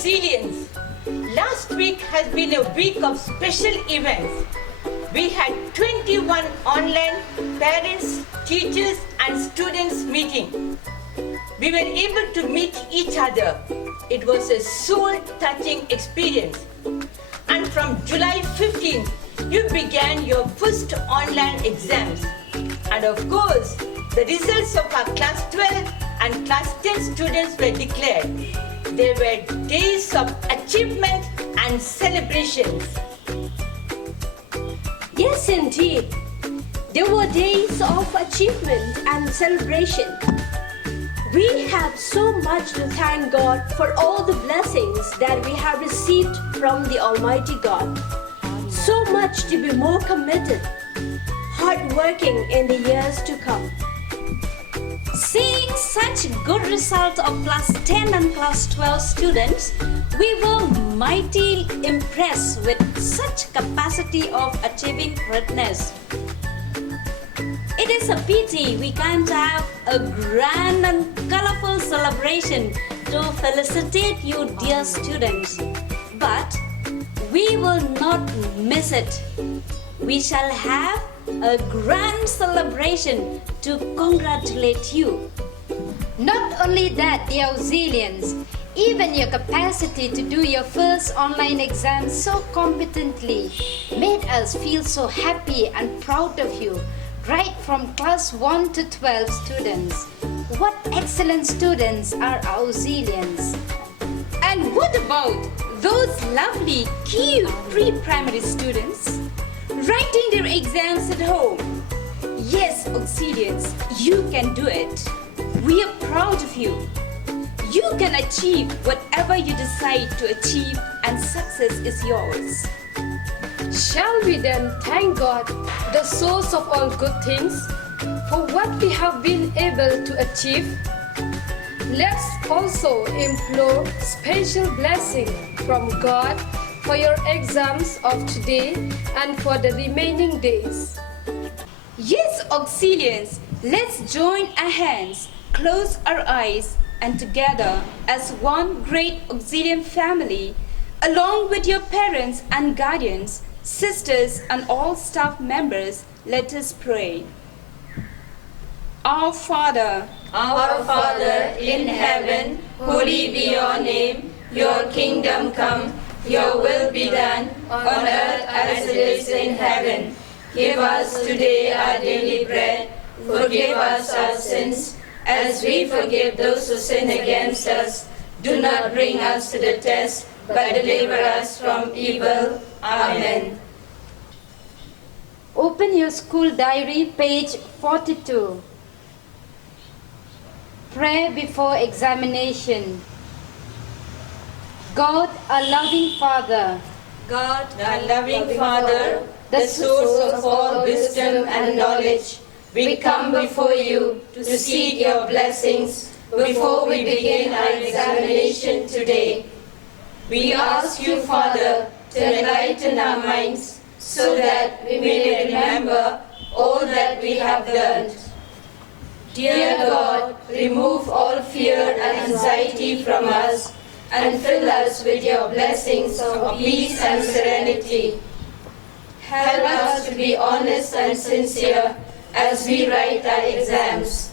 Auxilians, last week has been a week of special events. We had 21 online parents, teachers and students meeting. We were able to meet each other. It was a soul-touching experience. And from July 15th, you began your first online exams. And of course, the results of our class 12 and class 10 students were declared. They were days of achievement and celebrations. Yes, indeed. There were days of achievement and celebration. We have so much to thank God for all the blessings that we have received from the Almighty God. So much to be more committed, hardworking in the years to come. Seeing such good results of class 10 and class 12 students, we were mighty impressed with such capacity of achieving greatness. It is a pity we can't have a grand and colorful celebration to felicitate you, dear students. But we will not miss it. We shall have a grand celebration to congratulate you. Not only that, the Auxilians, even your capacity to do your first online exam so competently made us feel so happy and proud of you, right from class 1 to 12 students. What excellent students are Auxilians. And what about those lovely, cute pre-primary students writing their exams at home? Yes, Auxilians, you can do it. We are proud of you. You can achieve whatever you decide to achieve, and success is yours. Shall we then thank God, the source of all good things, for what we have been able to achieve? Let's also implore special blessing from God for your exams of today and for the remaining days. Yes, Auxilians, let's join our hands, close our eyes, and together as one great Auxilian family, along with your parents and guardians, sisters and all staff members, let us pray. Our Father in heaven, holy be your name. Your kingdom come, your will be done on earth as it is in heaven. Give us today our daily bread. Forgive us our sins as we forgive those who sin against us. Do not bring us to the test, but deliver us from evil. Amen. Open your school diary, page 42. Prayer before examination. God, a loving Father, God, our loving Father, the the source of all wisdom and knowledge, we come before you to seek your blessings before we begin our examination today. We ask you, Father, to enlighten our minds so that we may remember all that we have learned. Dear God, remove all fear and anxiety from us and fill us with your blessings of peace and serenity. Help us to be honest and sincere as we write our exams.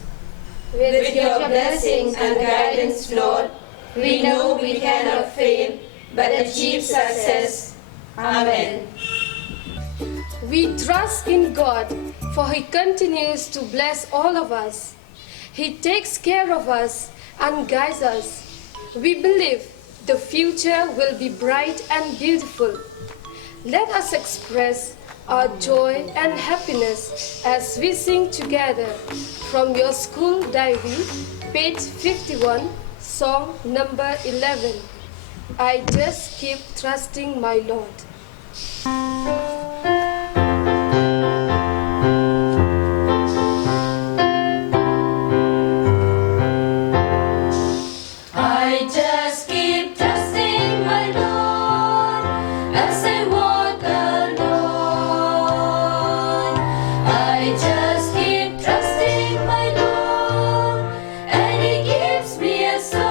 With your blessings and guidance, Lord, we know we cannot fail but achieve success. Amen. We trust in God, for He continues to bless all of us. He takes care of us and guides us. We believe the future will be bright and beautiful. Let us express our joy and happiness as we sing together from your school diary, page 51, song number 11. I just keep trusting my Lord. I just keep trusting my Lord as I walk alone. I just keep trusting my Lord, and He gives me a song.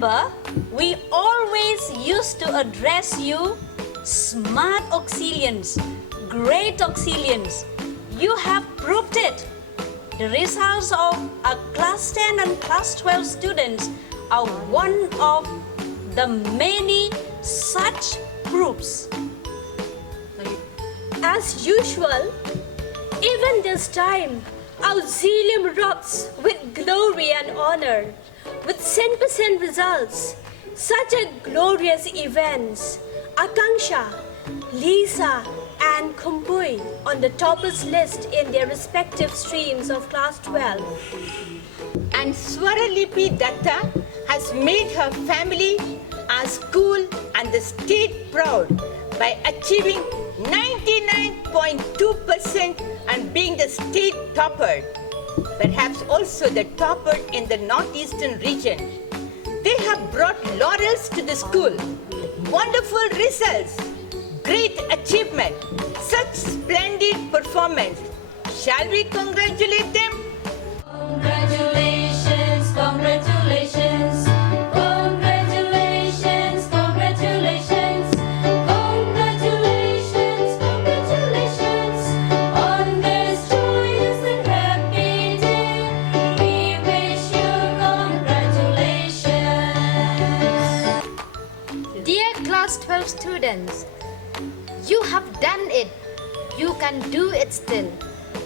remember, we always used to address you smart auxilians, great auxilians. You have proved it. The results of our class 10 and class 12 students are one of the many such proofs. As usual, even this time, Auxilium rocks with glory and honor, with 100% results. Such a glorious events. Akanksha, Lisa, and Kumbui on the toppers list in their respective streams of class 12. And Swaralipi Datta has made her family, our school, and the state proud by achieving 99.2% and being the state topper, perhaps also the topper in the northeastern region. They have brought laurels to the school. Wonderful results, great achievement, such splendid performance. Shall we congratulate them? Congratulations, congratulations, congratulations, congratulations, congratulations, congratulations on this joyous and happy day. We wish you congratulations. Dear class 12 students, you have done it. You can do it still.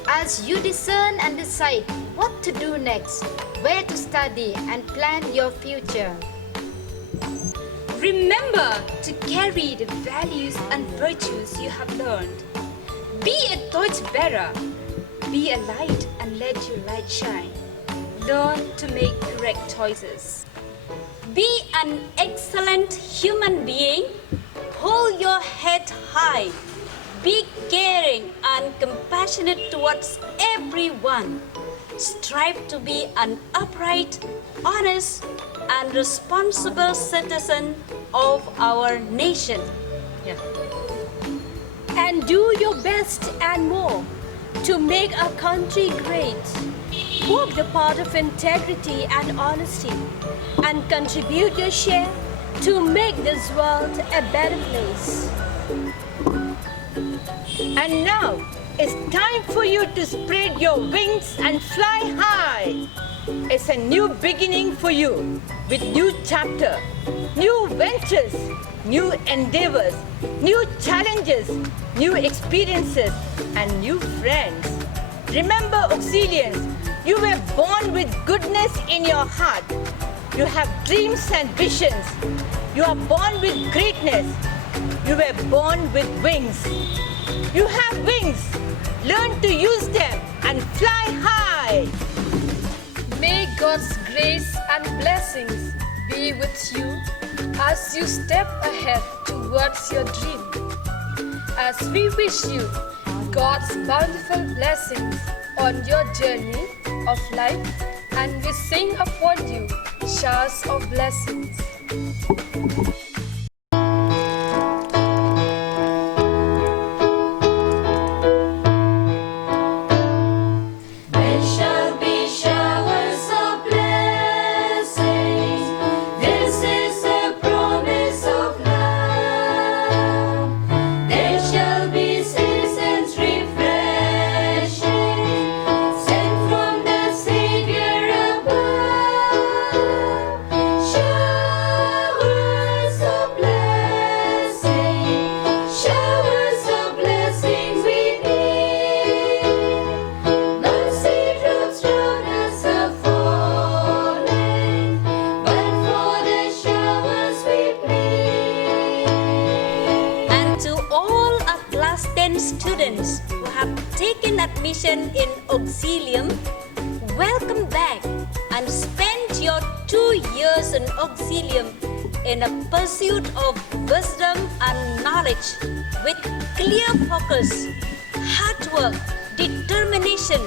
As you discern and decide what to do next, where to study and plan your future. Remember to carry the values and virtues you have learned. Be a torchbearer. Be a light and let your light shine. Learn to make correct choices. Be an excellent human being. Hold your head high. Be caring and compassionate towards everyone. Strive to be an upright, honest, and responsible citizen of our nation. And do your best and more to make our country great. Walk the path of integrity and honesty and contribute your share to make this world a better place. And now it's time for you to spread your wings and fly high. It's a new beginning for you with new chapter, new ventures, new endeavors, new challenges, new experiences, and new friends. Remember, Auxilians, you were born with goodness in your heart. You have dreams and visions. You are born with greatness. You were born with wings. You have wings. Learn to use them and fly high. May God's grace and blessings be with you as you step ahead towards your dream. As we wish you God's bountiful blessings on your journey of life, and we sing upon you showers of blessings. There shall be showers of blessings. This is the promise of love. There shall be seasons refreshing, sent from the Savior above. Showers of blessings we need. Mercy drops round us are falling, but for the showers we plead. And to all our class 10 students who have taken admission in Auxilium, welcome back and spend your 2 years in Auxilium in a pursuit of wisdom and knowledge with clear focus, hard work, determination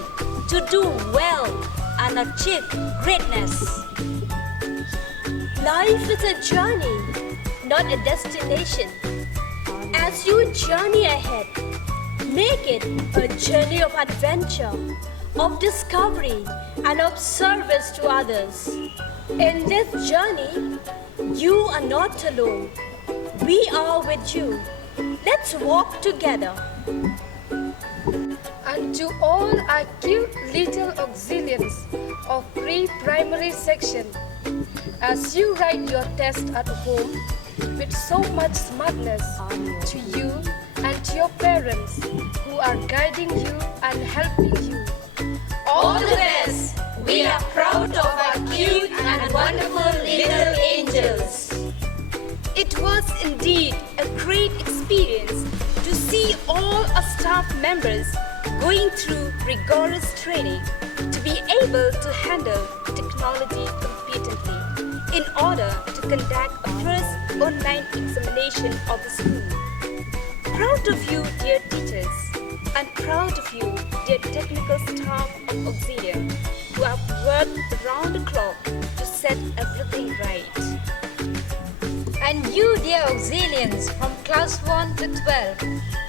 to do well and achieve greatness. Life is a journey, not a destination. As you journey ahead, make it a journey of adventure, of discovery, and of service to others. In this journey, you are not alone. We are with you. Let's walk together. And to all our cute little auxiliaries of pre-primary section, as you write your test at home with so much smartness, to you and to your parents who are guiding you and helping you. All the best. We are proud of our cute and wonderful little angels. It was indeed a great experience to see all our staff members going through rigorous training to be able to handle technology competently in order to conduct a first online examination of the school. Proud of you, dear teachers, and proud of you, dear technical staff of Auxilium, who have worked around the clock to set everything right. And you, dear auxilians from class 1 to 12,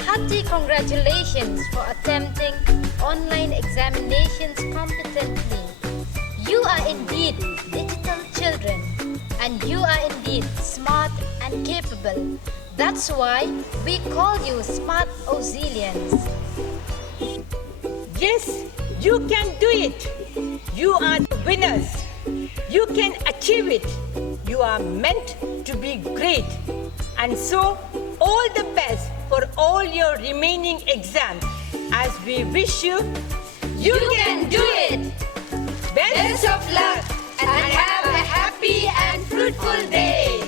hearty congratulations for attempting online examinations competently. You are indeed digital children, and you are indeed smart and capable. That's why we call you smart auxilians. Yes, you can do it. You are the winners. You can achieve it. You are meant to be great. And so, all the best for all your remaining exams as we wish you, You can do it. Best of luck and have a happy and fruitful day.